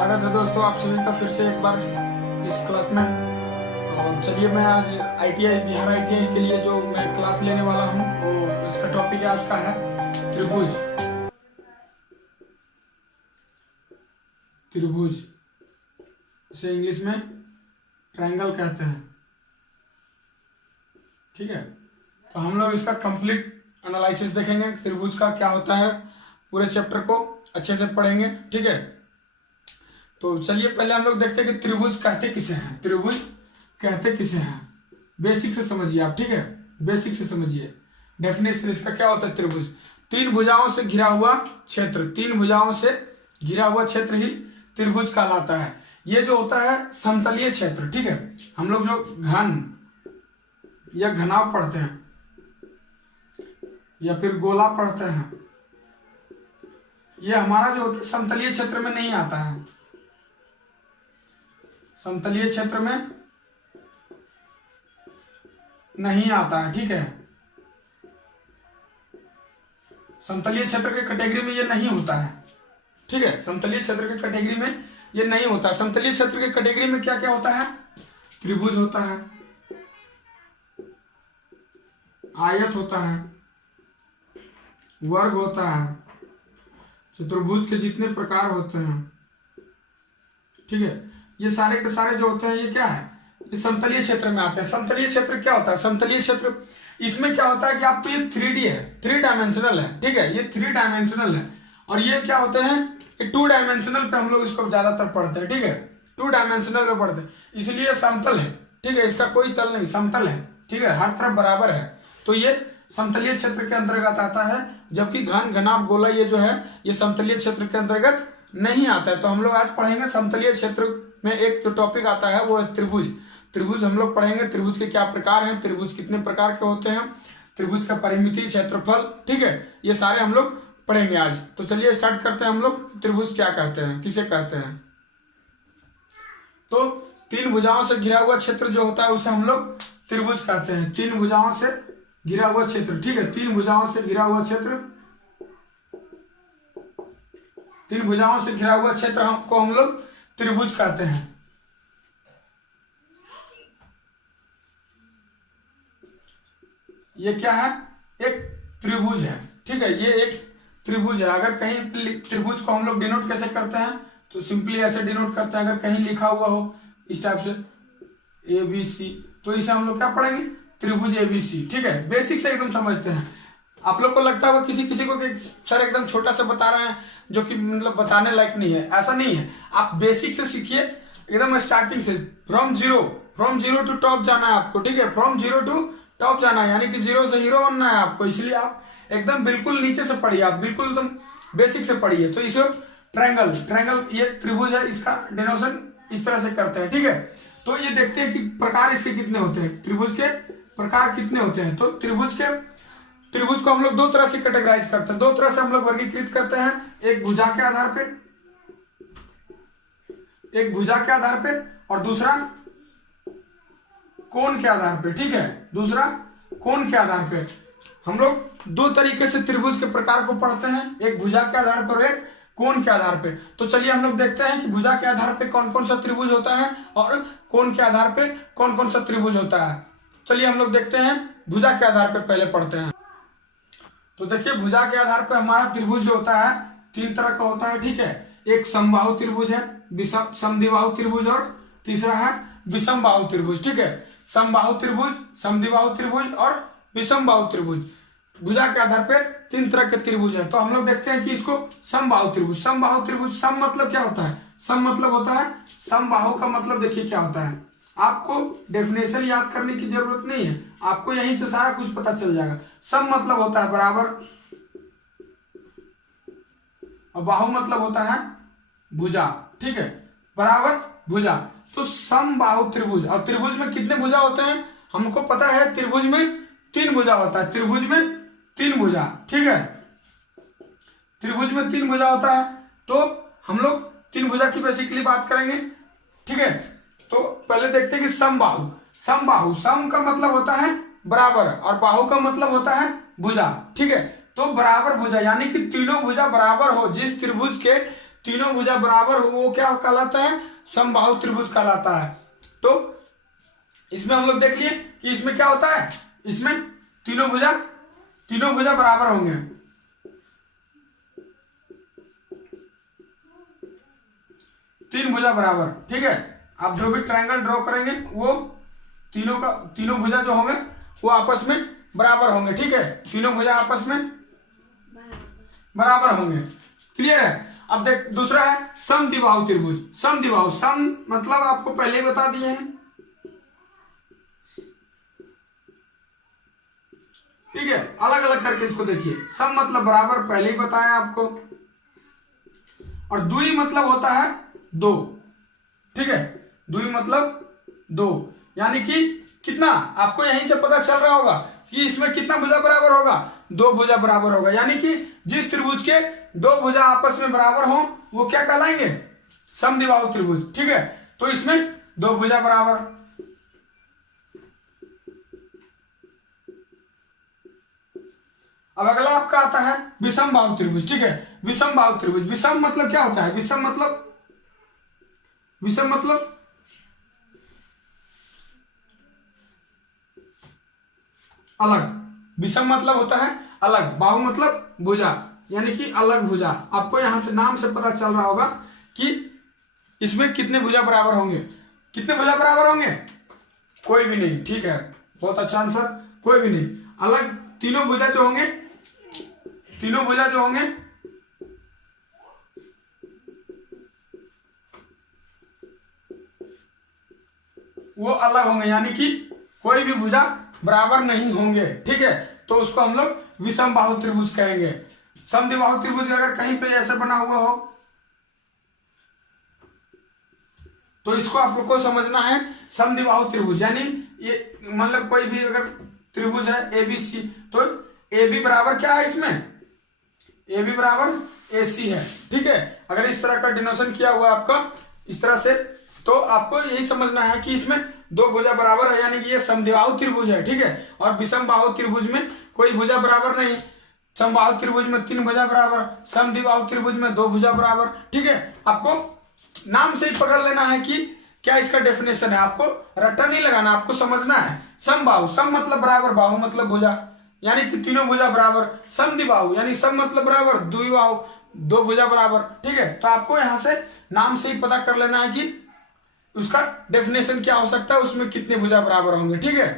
स्वागत है दोस्तों आप सभी का फिर से एक बार इस क्लास में। और चलिए मैं आज ITI बिहार ITI के लिए जो मैं क्लास लेने वाला हूँ वो इसका टॉपिक आज का है त्रिभुज। त्रिभुज इसे इंग्लिश में ट्रायंगल कहते हैं। ठीक है, तो हम लोग इसका कंप्लीट एनालिसिस देखेंगे, त्रिभुज का क्या होता है, पूरे चैप्टर को अच्छे से पढ़ेंगे। ठीक है, तो चलिए पहले हम लोग देखते हैं कि त्रिभुज कहते किसे हैं। त्रिभुज कहते किसे हैं, बेसिक से समझिए आप। ठीक है, बेसिक से समझिए डेफिनेशन इसका क्या होता है। त्रिभुज तीन भुजाओं से घिरा हुआ क्षेत्र, तीन भुजाओं से घिरा हुआ क्षेत्र ही त्रिभुज कहलाता है। ये जो होता है समतलीय क्षेत्र। ठीक है, हम लोग जो घन या घनाव पढ़ते हैं या फिर गोला पढ़ते हैं, ये हमारा जो होता है समतलीय क्षेत्र में नहीं आता है। समतलीय क्षेत्र में नहीं आता है। ठीक है, समतलीय क्षेत्र के कैटेगरी में ये नहीं होता है। ठीक है, समतलीय क्षेत्र के कैटेगरी में ये नहीं होता है। समतलीय क्षेत्र के कैटेगरी में क्या क्या होता है, त्रिभुज होता है, आयत होता है, वर्ग होता है, चतुर्भुज के जितने प्रकार होते हैं। ठीक है, ये सारे के सारे जो होते हैं ये क्या है, ये समतलीय क्षेत्र में आते हैं। समतलीय क्षेत्र क्या होता है, समतलीय क्षेत्र इसमें क्या होता है कि आपको ये 3D है, 3 डायमेंशनल है। ठीक है, ये 3 डायमेंशनल है और ये क्या होते हैं, ये 2 डायमेंशनल पे हम लोग इसको ज्यादातर पढ़ते हैं। ठीक है, 2 डायमेंशनल पे पढ़ते हैं, इसलिए समतल है। ठीक है, इसका कोई तल नहीं, समतल है। ठीक है, हर तरफ बराबर है, तो ये समतलीय क्षेत्र के अंतर्गत आता है। जबकि घन घनाभ गोला ये जो है ये समतलीय क्षेत्र के अंतर्गत नहीं आता है। तो हम लोग आज पढ़ेंगे समतलीय क्षेत्र में एक जो टॉपिक आता है वो है त्रिभुज। त्रिभुज हम लोग पढ़ेंगे, त्रिभुज के क्या प्रकार हैं, त्रिभुज कितने प्रकार के होते हैं, त्रिभुज का परिमिति, क्षेत्रफल। ठीक है, ये सारे हम लोग पढ़ेंगे आज। तो चलिए स्टार्ट करते हैं हम लोग। त्रिभुज क्या कहते हैं, किसे कहते हैं। तो तीन भुजाओं से घिरा हुआ क्षेत्र जो होता है उसे हम लोग त्रिभुज कहते हैं। तीन भुजाओं से घिरा हुआ क्षेत्र। ठीक है, तीन भुजाओं से घिरा हुआ क्षेत्र, तीन भुजाओं से घिरा हुआ क्षेत्र को हम लोग त्रिभुज कहते हैं। ये क्या है, एक त्रिभुज है। ठीक है, ये एक त्रिभुज है। अगर कहीं त्रिभुज को हम लोग डिनोट कैसे करते हैं, तो सिंपली ऐसे डिनोट करते हैं। अगर कहीं लिखा हुआ हो इस टाइप से ABC, तो इसे हम लोग क्या पढ़ेंगे, त्रिभुज ABC। ठीक है, बेसिक से एकदम समझते हैं। आप लोग को लगता होगा किसी किसी को कि सर एकदम छोटा सा बता रहे हैं जो कि मतलब बताने लायक नहीं है। ऐसा नहीं है, आप बेसिक से सीखिए एकदम स्टार्टिंग से। फ्रॉम जीरो टू टॉप जाना है आपको। ठीक है, फ्रॉम जीरो टू टॉप जाना है, यानी कि जीरो से हीरो बनना है आपको। इसलिए आप एकदम बिल्कुल नीचे से पढ़िए, आप बिल्कुल एकदम बेसिक से पढ़िए। तो इसे ट्रायंगल ये त्रिभुज है, इसका डिनोशन इस तरह से करते हैं। ठीक है, तो ये देखते हैं कि प्रकार इसके कितने होते हैं, त्रिभुज के प्रकार कितने होते हैं। तो त्रिभुज को हम लोग दो तरह से कैटेगराइज करते हैं, दो तरह से हम लोग वर्गीकृत करते हैं। एक भुजा के आधार पे, एक भुजा के आधार पे, और दूसरा कोण के आधार पे। ठीक है, दूसरा कोण के आधार पे। हम लोग दो तरीके से त्रिभुज के प्रकार को पढ़ते हैं, एक भुजा के आधार पर, एक कोण के आधार पे। तो चलिए हम लोग देखते हैं कि भुजा के आधार पे कौन कौन सा त्रिभुज होता है और कोण के आधार पे कौन कौन सा त्रिभुज होता है। चलिए हम लोग देखते हैं, भुजा के आधार पे पहले पढ़ते हैं। तो देखिए, भुजा के आधार पे हमारा त्रिभुज जो होता है तीन तरह का होता है। ठीक है, एक समबाहु त्रिभुज है, समद्विबाहु त्रिभुज, और तीसरा है विषम बाहु त्रिभुज। ठीक है, समबाहु त्रिभुज, समद्विबाहु त्रिभुज और विषम बाहु त्रिभुज। भुजा के आधार पे तीन तरह के त्रिभुज है। तो हम लोग देखते हैं कि इसको समबाहु त्रिभुज, समबाहु त्रिभुज, सम मतलब क्या होता है, सम मतलब होता है, समबाहु का मतलब देखिए क्या होता है। आपको डेफिनेशन याद करने की जरूरत नहीं है, आपको यहीं से सारा कुछ पता चल जाएगा। सम मतलब होता है बराबर, और बाहु मतलब होता है भुजा। ठीक है, बराबर भुजा। तो समबाहु त्रिभुज, और त्रिभुज में कितने भुजा होते हैं हमको पता है, त्रिभुज में 3 भुजा होता है। त्रिभुज में 3 भुजा। ठीक है, त्रिभुज में 3 भुजा होता है। तो हम लोग 3 भुजा की बेसिकली बात करेंगे। ठीक है, तो पहले देखते हैं कि समबाहु। समबाहु, सम का मतलब होता है बराबर और बाहु का मतलब होता है भुजा। ठीक है, तो बराबर भुजा यानी कि तीनों भुजा बराबर हो। जिस त्रिभुज के तीनों भुजा बराबर हो वो क्या कहलाता है, समबाहु त्रिभुज कहलाता है। तो इसमें हम लोग देख लिए कि इसमें क्या होता है, इसमें तीनों भुजा बराबर होंगे। तीन भुजा बराबर, ठीक है। आप जो भी ट्रायंगल ड्रॉ करेंगे वो तीनों भुजा जो होंगे वो आपस में बराबर होंगे, ठीक है। तीनों भुजा आपस में बराबर होंगे, क्लियर है। अब देख दूसरा है समद्विबाहु त्रिभुज। समद्विबाहु, सम मतलब आपको पहले ही बता दिए हैं, ठीक है। अलग अलग करके इसको देखिए, सम मतलब बराबर पहले ही बताया आपको, और द्वि मतलब होता है दो, ठीक है। द्वि मतलब दो, यानी कि कितना, आपको यहीं से पता चल रहा होगा कि इसमें कितना भुजा बराबर होगा, दो भुजा बराबर होगा। यानी कि जिस त्रिभुज के दो भुजा आपस में बराबर हो वो क्या कहलाएंगे, समद्विबाहु त्रिभुज, ठीक है। तो इसमें दो भुजा बराबर। अब अगला आपका आता है विषमबाहु त्रिभुज, ठीक है। विषमबाहु त्रिभुज, विषम मतलब क्या होता है, विषम मतलब अलग। विषम मतलब होता है अलग, बाहु मतलब भुजा, यानी कि अलग भुजा। आपको यहां से नाम से पता चल रहा होगा कि इसमें कितने भुजा बराबर होंगे। कितने भुजा बराबर होंगे, कोई भी नहीं, ठीक है। बहुत अच्छा आंसर, कोई भी नहीं। अलग तीनों भुजा जो होंगे वो अलग होंगे, यानी कि कोई भी भुजा बराबर नहीं होंगे, ठीक है। तो उसको हम लोग विषमबाहु त्रिभुज कहेंगे। समद्विबाहु त्रिभुज अगर कहीं पे ऐसा बना हुआ हो तो इसको आप लोग को समझना है समद्विबाहु त्रिभुज, यानी ये मतलब कोई भी अगर त्रिभुज है ए बी सी, तो ए बी बराबर क्या है, इसमें ए बी बराबर ए सी है, ठीक है। अगर इस तरह का डिनोशन किया हुआ आपका इस तरह से, तो आपको यही समझना है कि इसमें दो भुजा बराबर है, यानी कि ये समद्विबाहु त्रिभुज है, ठीक है। और विषमबाहु त्रिभुज में कोई भुजा बराबर नहीं, समबाहु त्रिभुज में तीन भुजा बराबर, समद्विबाहु त्रिभुज में दो भुजा बराबर, ठीक है। आपको नाम से ही पकड़ लेना है कि क्या इसका डेफिनेशन है, आपको रट्टा नहीं लगाना, आपको समझना है। समबाहु, सम मतलब बराबर, बाहु मतलब भुजा, यानी कि तीनों भुजा बराबर। समद्विबाहु यानी सम मतलब बराबर, द्विबाहु दो भुजा बराबर, ठीक है। तो आपको यहां से नाम से ही पता कर लेना है कि उसका डेफिनेशन क्या हो सकता है, उसमें कितने भुजा बराबर होंगे, ठीक है।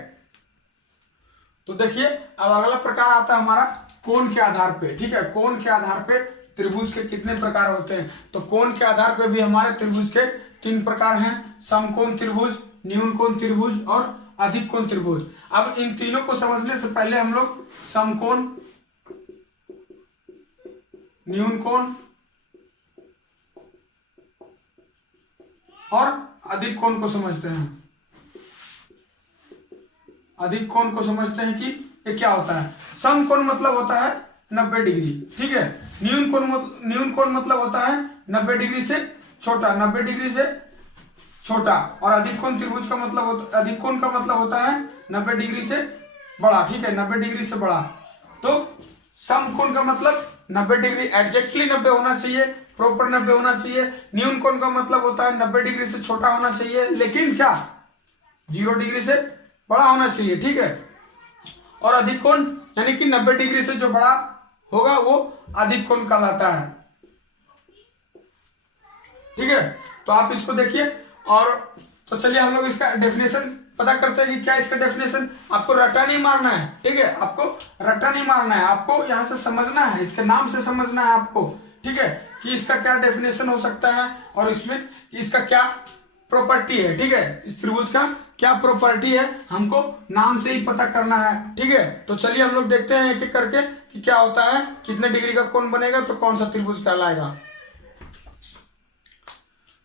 तो देखिए अब अगला प्रकार आता है हमारा कोण के आधार पे, ठीक है। कोण के आधार पे त्रिभुज के कितने प्रकार होते हैं, तो कोण के आधार पे भी हमारे त्रिभुज के तीन प्रकार हैं, समकोण त्रिभुज, न्यून कोण त्रिभुज और अधिक कोण त्रिभुज। अब इन तीनों को समझने से पहले हम लोग समकोण, न्यून कोण और अधिक कोण को समझते हैं। अधिक कोण को समझते हैं कि ये क्या होता है। समकोण मतलब होता है 90 डिग्री, ठीक है। न्यून कोण मतलब होता है 90 डिग्री से छोटा, 90 डिग्री से छोटा। और अधिक कोण त्रिभुज का मतलब अधिक कोण का मतलब होता है 90 डिग्री से बड़ा, ठीक है, 90 डिग्री से बड़ा। तो समकोण का मतलब 90 डिग्री एग्जैक्टली 90 होना चाहिए, प्रॉपर 90 होना चाहिए। न्यून कोण का मतलब होता है 90 डिग्री से छोटा होना चाहिए, लेकिन क्या 0 डिग्री से बड़ा होना चाहिए, ठीक है। और अधिक कोण यानी कि 90 डिग्री से जो बड़ा होगा वो अधिक कोण कहलाता है, ठीक है। तो आप इसको देखिए, और तो चलिए हम लोग इसका डेफिनेशन पता करते हैं कि क्या इसका डेफिनेशन। आपको रट्टा नहीं मारना है, ठीक है, आपको रट्टा नहीं मारना है, आपको यहां से समझना है, इसके नाम से समझना है आपको, ठीक है, कि इसका क्या डेफिनेशन हो सकता है और इसमें इसका क्या प्रॉपर्टी है, ठीक है। इस त्रिभुज का क्या प्रॉपर्टी है हमको नाम से ही पता करना है, ठीक है। तो चलिए हम लोग देखते हैं एक एक करके कि क्या होता है, कितने डिग्री का कोण बनेगा तो कौन सा त्रिभुज कहलाएगा।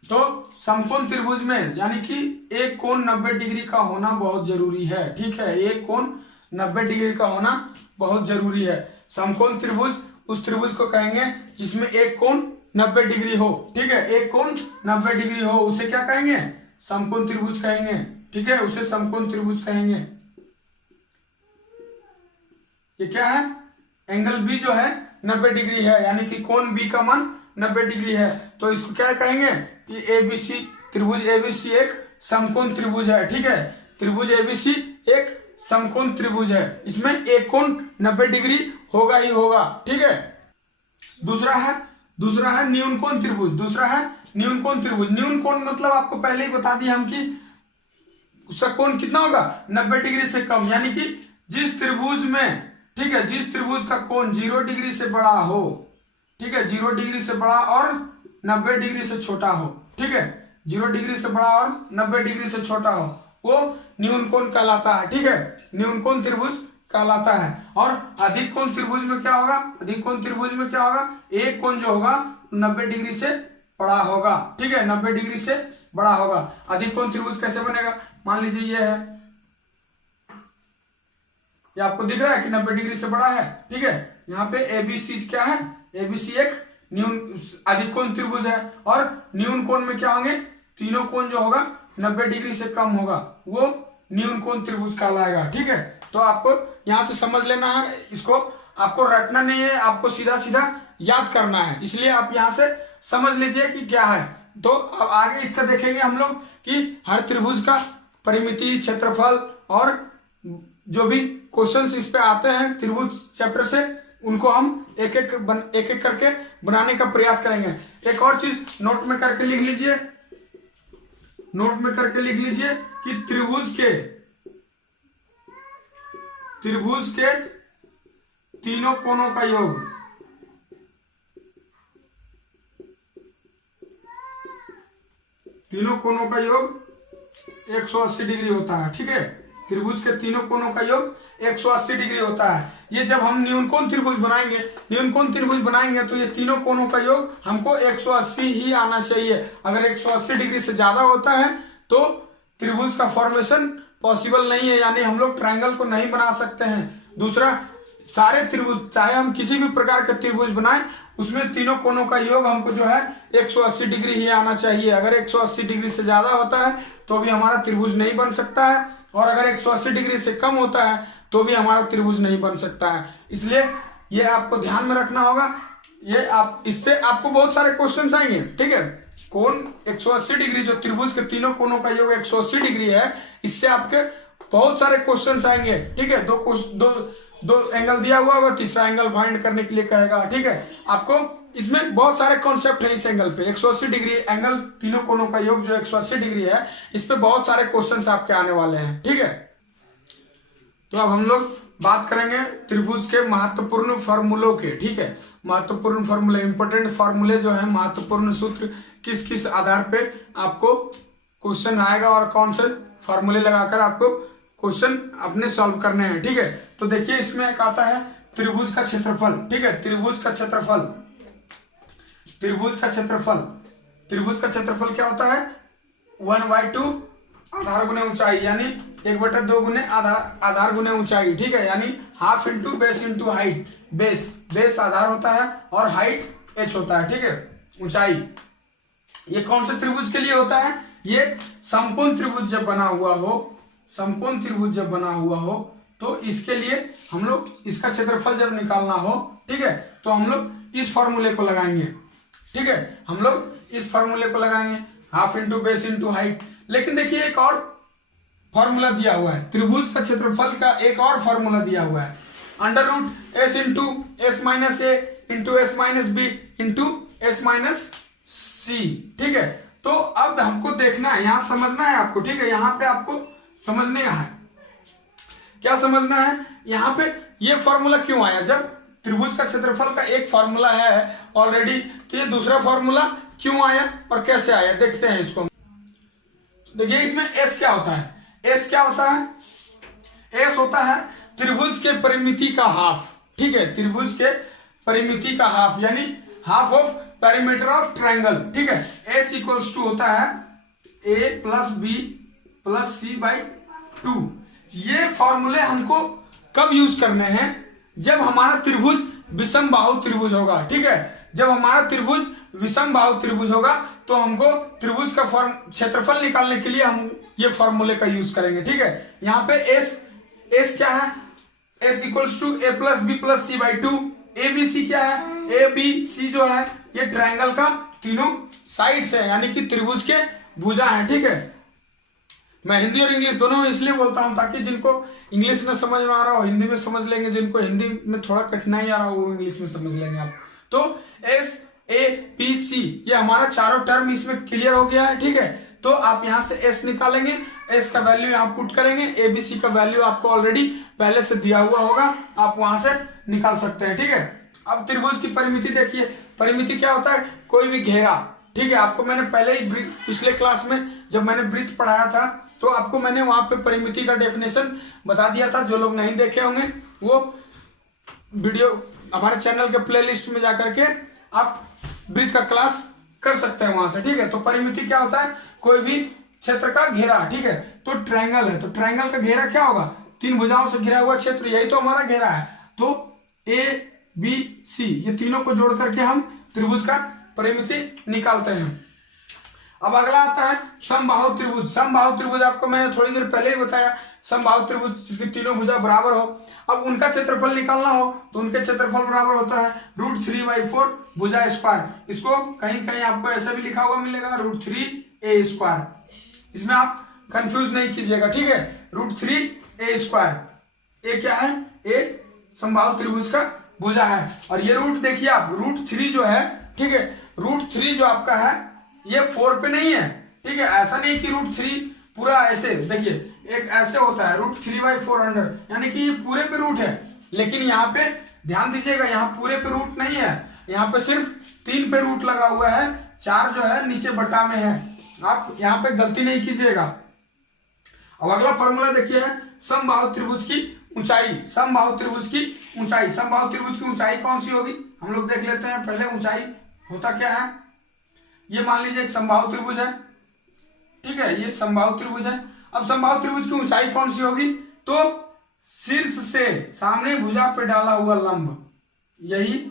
तो समकोण त्रिभुज में यानी कि एक कोण 90 डिग्री का होना बहुत जरूरी है, ठीक है। एक कोण 90 डिग्री का होना बहुत जरूरी है। समकोण त्रिभुज उस त्रिभुज को कहेंगे जिसमें एक कोण 90 डिग्री हो, ठीक है। एक कोण 90 डिग्री हो उसे क्या कहेंगे, समकोण त्रिभुज कहेंगे, ठीक है, उसे समकोण त्रिभुज कहेंगे। ये क्या है, एंगल बी जो है 90 डिग्री है, यानी कि कोण बी का मान 90 डिग्री है, तो इसको क्या कहेंगे कि ABC, त्रिभुज ABC एक समकोण त्रिभुज है। ठीक है, त्रिभुज ABC एक समकोण त्रिभुज है, इसमें एक कोण 90 डिग्री होगा ही होगा। ठीक है, दूसरा है न्यून कोण त्रिभुज। दूसरा है न्यून कोण त्रिभुज। न्यून कोण मतलब आपको पहले ही बता दिया हम कि उसका कोण कितना होगा, 90 डिग्री से कम, यानी कि जिस त्रिभुज में, ठीक है, जिस त्रिभुज का कोण 0 डिग्री से बड़ा हो, ठीक है, 0 डिग्री से बड़ा और 90 डिग्री से छोटा हो, ठीक है, 0 डिग्री से बड़ा और 90 डिग्री से छोटा हो, वो न्यून कोण कहलाता है। ठीक है, न्यून कोण त्रिभुज कहलाता है। और अधिक कोण त्रिभुज में क्या होगा, अधिक कोण त्रिभुज में क्या होगा, एक कोण जो होगा 90 डिग्री से बड़ा होगा। ठीक है, 90 डिग्री से बड़ा होगा। अधिक कोण त्रिभुज कैसे बनेगा, मान लीजिए ये है, ये आपको दिख रहा है कि 90 डिग्री से बड़ा है। ठीक है, यहाँ पे ABC क्या है, ABC एक न्यून अधिक कोण त्रिभुज है। और न्यून कोण में क्या होंगे, तीनों कोण जो होगा 90 डिग्री से कम होगा, वो न्यून कोण त्रिभुज कहलाएगा। ठीक है, तो आपको यहां से समझ लेना है, इसको आपको रटना नहीं है, आपको सीधा सीधा याद करना है, इसलिए आप यहां से समझ लीजिए कि क्या है। तो अब आगे इसका देखेंगे हम लोग कि हर त्रिभुज का परिमिति, क्षेत्रफल और जो भी क्वेश्चंस इस पे आते हैं त्रिभुज चैप्टर से, उनको हम एक एक करके बनाने का प्रयास करेंगे। एक और चीज नोट में करके लिख लीजिए, नोट में करके लिख लीजिए कि त्रिभुज के तीनों कोणों का योग, तीनों कोणों का योग 180 डिग्री होता है। ठीक है, त्रिभुज के तीनों कोणों का योग 180 डिग्री होता है। ये जब हम न्यून कोण त्रिभुज बनाएंगे, न्यून कोण त्रिभुज बनाएंगे तो ये तीनों कोणों का योग हमको 180 ही आना चाहिए। अगर 180 डिग्री से ज्यादा होता है तो त्रिभुज का फॉर्मेशन पॉसिबल नहीं है, यानी हम लोग ट्रायंगल को नहीं बना सकते हैं। दूसरा, सारे त्रिभुज, चाहे हम किसी भी प्रकार के त्रिभुज बनाएं, उसमें तीनों कोणों का योग हमको जो है 180 डिग्री ही आना चाहिए। अगर 180 डिग्री से ज्यादा होता है तो भी हमारा त्रिभुज नहीं बन सकता है, और अगर 180 डिग्री से कम होता है तो भी हमारा त्रिभुज नहीं बन सकता है। इसलिए ये आपको ध्यान में रखना होगा। ये आप, इससे आपको बहुत सारे क्वेश्चंस आएंगे। ठीक है, कोण 180 डिग्री, जो त्रिभुज के तीनों कोणों का योग 180 डिग्री है, इससे आपके बहुत सारे क्वेश्चंस आएंगे। ठीक है, दो एंगल दिया हुआ होगा, तीसरा एंगल फाइंड करने के लिए कहेगा। ठीक है, आपको इसमें बहुत सारे कॉन्सेप्ट हैं इस एंगल पे। 180 डिग्री एंगल, तीनों कोणों का योग जो 180 डिग्री है, इस पे बहुत सारे क्वेश्चंस आपके आने वाले हैं। ठीक है, तो अब हम लोग बात करेंगे त्रिभुज के महत्वपूर्ण फॉर्मूलों के। ठीक है, महत्वपूर्ण फॉर्मूले, इंपोर्टेंट फॉर्मूले जो है, महत्वपूर्ण सूत्र, किस किस आधार पे आपको क्वेश्चन आएगा और कौन से फॉर्मूले लगाकर आपको क्वेश्चन अपने सॉल्व करने हैं। ठीक है, तो देखिए इसमें एक आता है त्रिभुज का क्षेत्रफल। ठीक है, त्रिभुज का क्षेत्रफल, त्रिभुज का क्षेत्रफल, त्रिभुज का क्षेत्रफल क्या होता है, 1/2 आधार गुने ऊंचाई, यानी 1/2 गुने आधार गुने ऊंचाई। ठीक है, यानी half into base into height. Base आधार होता है और हाइट h होता है। ठीक है, ऊंचाई। ये कौन से त्रिभुज के लिए होता है, ये समकोण त्रिभुज जब बना हुआ हो, समकोण त्रिभुज जब बना हुआ हो तो इसके लिए हम लोग इसका क्षेत्रफल जब निकालना हो, ठीक है, तो हम लोग इस फॉर्मूले को लगाएंगे। ठीक है, हम लोग इस फॉर्मूले को लगाएंगे, half into base into height. लेकिन देखिए एक और फॉर्मूला दिया हुआ है, त्रिभुज का क्षेत्रफल का एक और फॉर्मूला दिया हुआ है, √s into s minus a into s minus b into s minus c. ठीक है, तो अब हमको देखना है, यहां समझना है आपको। ठीक है, यहाँ पे आपको समझने है, क्या समझना है, यहाँ पे ये फॉर्मूला क्यों आया। जब त्रिभुज का क्षेत्रफल का एक फॉर्मूला है ऑलरेडी, तो ये दूसरा फॉर्मूला क्यों आया और कैसे आया, देखते हैं इसको। देखिए इसमें s क्या होता है, s क्या होता है, s होता है त्रिभुज के परिमिति का हाफ। ठीक है, त्रिभुज के परिमिति का हाफ, यानी half of perimeter of triangle. ठीक है, s इक्वल्स टू होता है a plus B plus C by 2। ये फॉर्मूले हमको कब यूज करने हैं, जब हमारा त्रिभुज विषम बाहु त्रिभुज होगा। ठीक है, जब हमारा त्रिभुज विषम बाहु त्रिभुज होगा तो हमको त्रिभुज का क्षेत्रफल निकालने के लिए हम ये फॉर्मूले का यूज करेंगे। ठीक है, यहाँ पे s क्या है, s equals to a plus B plus C by 2। A B C क्या है, ए बी सी जो है ये ट्रायंगल का तीनों साइड्स है, यानी कि त्रिभुज के भुजा है। ठीक है, मैं हिंदी और इंग्लिश दोनों में इसलिए बोलता हूं ताकि जिनको इंग्लिश में समझ में आ रहा हो हिंदी में समझ लेंगे, जिनको हिंदी में थोड़ा कठिनाई आ रहा हो वो इंग्लिश में समझ लेंगे आप। तो SAPC ये हमारा चारों टर्म इसमें क्लियर हो गया है। ठीक है, तो आप यहां से S निकालेंगे, S का वैल्यू यहाँ पुट करेंगे, ABC का वैल्यू आपको ऑलरेडी पहले से दिया हुआ होगा, आप वहां से निकाल सकते हैं। ठीक है, अब त्रिभुज की परिमिति देखिए। परिमिति क्या होता है? कोई भी घेरा। ठीक है, आपको मैंने पहले ही पिछले क्लास में जब मैंने वृत्त पढ़ाया था तो आपको मैंने वहां पे परिमिति का डेफिनेशन बता दिया था। जो लोग नहीं देखे होंगे वो वीडियो हमारे चैनल के प्लेलिस्ट में जाकर के आप वृत्त का क्लास कर सकते हैं वहां से। ठीक है, तो परिमिति क्या होता है? कोई भी क्षेत्र का घेरा। ठीक है, तो ट्रायंगल है, तो ट्रायंगल का घेरा क्या होगा? 3 भुजाओं से घिरा हुआ क्षेत्र, यही तो हमारा घेरा है। तो ABC ये तीनों को जोड़ करके हम त्रिभुज का परिमिति निकालते हैं। अब अगला आता है समबाहु त्रिभुज। समबाहु त्रिभुज आपको मैंने थोड़ी देर पहले ही बताया, समबाहु त्रिभुज जिसकी तीनों भुजा बराबर हो। अब उनका क्षेत्रफल निकालना हो तो उनके क्षेत्रफल बराबर होता है √3/4 भुजा स्क्वायर। इसको कहीं कहीं आपको ऐसा भी लिखा हुआ मिलेगा √3a²। इसमें आप कंफ्यूज नहीं कीजिएगा। ठीक है, √3a²। ए क्या है? ए समबाहु त्रिभुज का भुजा है। और ये रूट देखिए आप, √3 जो है, ठीक है, √3 जो आपका है ये 4 पे नहीं है। ठीक है, ऐसा नहीं कि √3 पूरा ऐसे, देखिए एक ऐसे होता है √3/400, यानी कि ये पूरे पे रूट है। लेकिन यहाँ पे ध्यान दीजिएगा, यहाँ पूरे पे रूट नहीं है, यहाँ पे सिर्फ 3 पे रूट लगा हुआ है, 4 जो है नीचे बटा में है। आप यहाँ पे गलती नहीं कीजिएगा। अब अगला फॉर्मूला देखिए है समबाहु त्रिभुज की ऊंचाई। समबाहु त्रिभुज की ऊंचाई, समबाहु त्रिभुज की ऊंचाई कौन सी होगी हम लोग देख लेते हैं। पहले ऊंचाई होता क्या है? ये मान लीजिए एक समबाहु त्रिभुज है। ठीक है, ये समबाहु त्रिभुज है। अब समबाहु त्रिभुज की ऊंचाई कौन सी होगी? तो शीर्ष से सामने भुजा पे डाला हुआ लंब, यही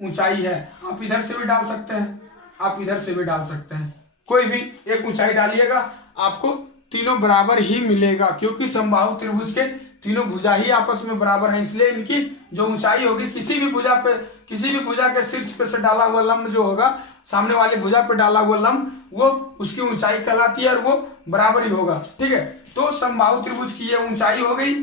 ऊंचाई है। आप इधर से भी डाल सकते हैं, आप इधर से भी डाल सकते हैं, कोई भी एक ऊंचाई डालिएगा, आपको तीनों बराबर ही मिलेगा, क्योंकि समबाहु त्रिभुज के तीनों भुजा ही आपस में बराबर हैं। इसलिए इनकी जो ऊंचाई होगी, किसी भी भुजा पे, किसी भी भुजा के शीर्ष पे से डाला हुआ लंब जो होगा, सामने वाली भुजा पे डाला हुआ लंब, वो उसकी ऊंचाई कहलाती है और वो बराबर ही होगा। ठीक है, तो समबाहु त्रिभुज की ये ऊंचाई हो गई।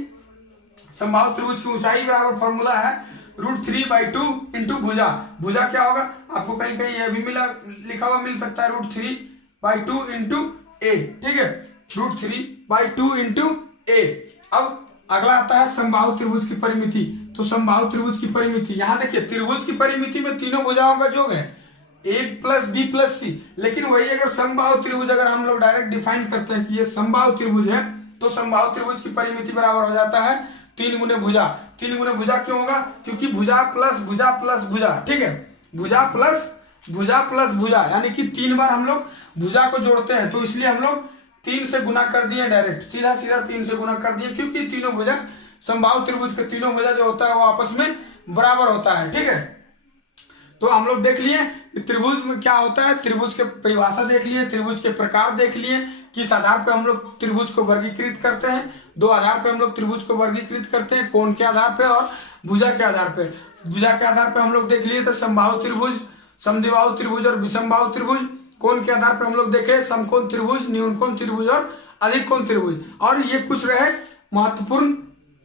समबाहु त्रिभुज की ऊंचाई बराबर फॉर्मूला है √3/2 इंटू भुजा। भुजा क्या होगा? आपको कहीं कहीं यह भी मिला, लिखा हुआ मिल सकता है √3/2 इंटू a। ठीक है, √3/2 इंटू a। अब अगला आता है समबाहु त्रिभुज की परिमिति। तो समबाहु त्रिभुज की परिमिति, यहां देखिए त्रिभुज की परिमिति में तीनों भुजाओं का योग है a + b + c। लेकिन वही अगर समबाहु त्रिभुज अगर हम लोग डायरेक्ट डिफाइन करते हैं कि ये समबाहु त्रिभुज है, तो समबाहु त्रिभुज की परिमिति बराबर हो जाता है 3 गुने भुजा। 3 गुने भुजा क्यों होगा? क्योंकि भुजा प्लस भुजा प्लस भुजा। ठीक है, भुजा प्लस भुजा प्लस भुजा, यानी कि 3 बार हम लोग भुजा को जोड़ते हैं, तो इसलिए हम लोग 3 से गुना कर दिए, डायरेक्ट सीधा सीधा 3 से गुना कर दिए, क्योंकि तीनों भुजा समबाहु त्रिभुज के तीनों भुजा जो होता है वो आपस में बराबर होता है। ठीक है, तो हम लोग देख लिए त्रिभुज में क्या होता है, त्रिभुज के परिभाषा देख लिए, त्रिभुज के प्रकार देख लिए, किस आधार पे हम लोग त्रिभुज को वर्गीकृत करते हैं। 2 आधार पे हम लोग त्रिभुज को वर्गीकृत करते हैं, कोण के आधार पे और भुजा के आधार पे। भुजा के आधार पे हम लोग देख लिए थे समबाहु त्रिभुज, समद्विबाहु त्रिभुज और विषमबाहु त्रिभुज। कोण के आधार पे हम लोग देखे समकोण त्रिभुज, न्यून कोण त्रिभुज और अधिक कोण त्रिभुज। और ये कुछ रहे महत्वपूर्ण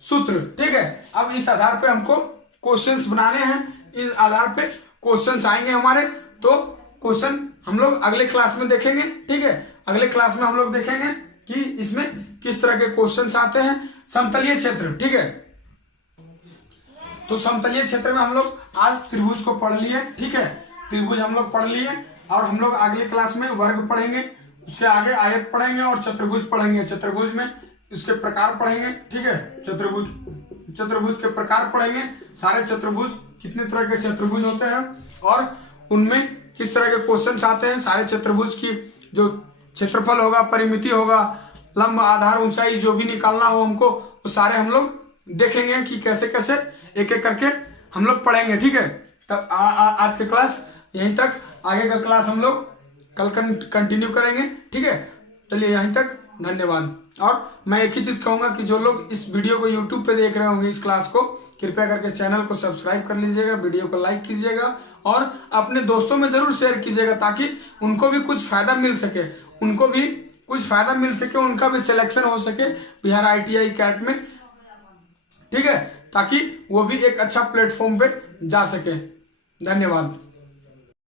सूत्र। ठीक है, अब इस आधार पे हमको क्वेश्चंस बनाने हैं, इस आधार पे क्वेश्चंस आएंगे हमारे, तो क्वेश्चन हम लोग अगले क्लास में देखेंगे। ठीक है, अगले क्लास में हम लोग देखेंगे कि इसमें किस तरह के क्वेश्चंस आते हैं। समतलीय क्षेत्र, ठीक है, तो समतलीय क्षेत्र में हम लोग आज त्रिभुज को पढ़ लिए। ठीक है, त्रिभुज हम लोग पढ़ लिए और हम लोग अगले क्लास में वर्ग पढ़ेंगे, उसके आगे आयत पढ़ेंगे और चतुर्भुज पढ़ेंगे। चतुर्भुज में इसके प्रकार पढ़ेंगे। ठीक है, चतुर्भुज के प्रकार पढ़ेंगे, सारे चतुर्भुज कितने तरह के चतुर्भुज होते हैं और उनमें किस तरह के क्वेश्चंस आते हैं। सारे चतुर्भुज की जो क्षेत्रफल होगा, परिमिति होगा, लंब, आधार, ऊंचाई जो भी निकालना हो हमको, वो सारे हम लोग देखेंगे कि कैसे कैसे एक एक करके हम लोग पढ़ेंगे। ठीक है, तब आज के क्लास यहीं तक, आगे का क्लास हम लोग कल कंटिन्यू करेंगे। ठीक है, चलिए यहीं तक, धन्यवाद। और मैं एक ही चीज कहूंगा कि जो लोग इस वीडियो को यूट्यूब पे देख रहे होंगे इस क्लास को, कृपया करके चैनल को सब्सक्राइब कर लीजिएगा, वीडियो को लाइक कीजिएगा और अपने दोस्तों में जरूर शेयर कीजिएगा ताकि उनको भी कुछ फायदा मिल सके, उनका भी सिलेक्शन हो सके बिहार ITI कैट में, ठीक है, ताकि वो भी एक अच्छा प्लेटफॉर्म पे जा सके। धन्यवाद।